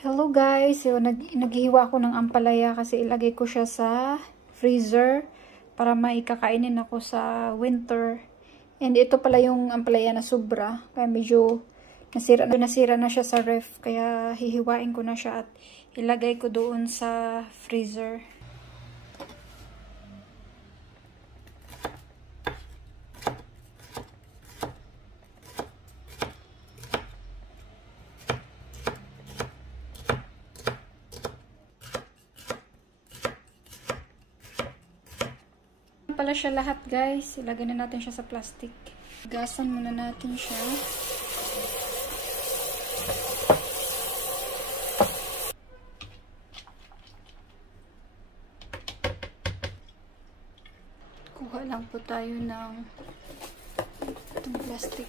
Hello guys, so, naghihiwa ako ng ampalaya kasi ilagay ko siya sa freezer para maikakainin ako sa winter. And ito pala yung ampalaya na sobra, kaya medyo nasira na siya sa ref, kaya hihiwain ko na siya at ilagay ko doon sa freezer. Pala siya lahat guys, ilagay na natin siya sa plastic. Gasan muna natin siya. Kuha lang po tayo ng itong plastic.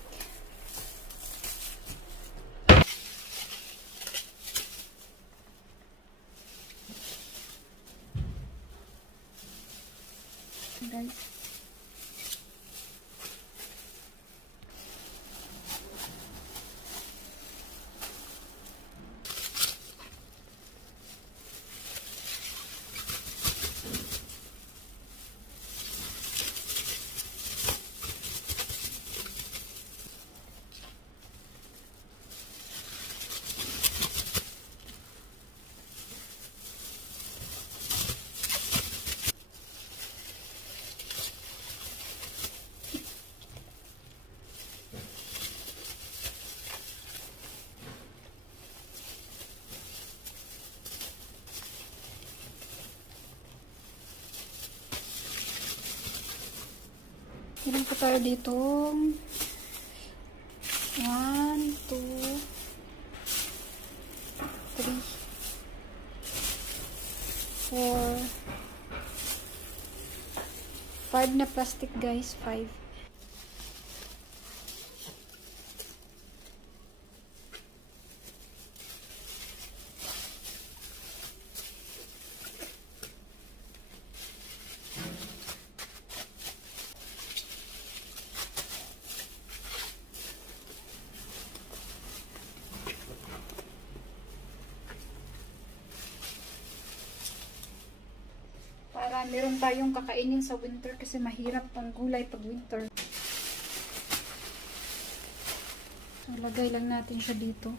Guys. Meron po tayo dito 1, 2, 3, 4, 5 na plastic guys, 5. Para meron tayong kakainin sa winter kasi mahirap pang gulay pag winter. So, lagay lang natin siya dito.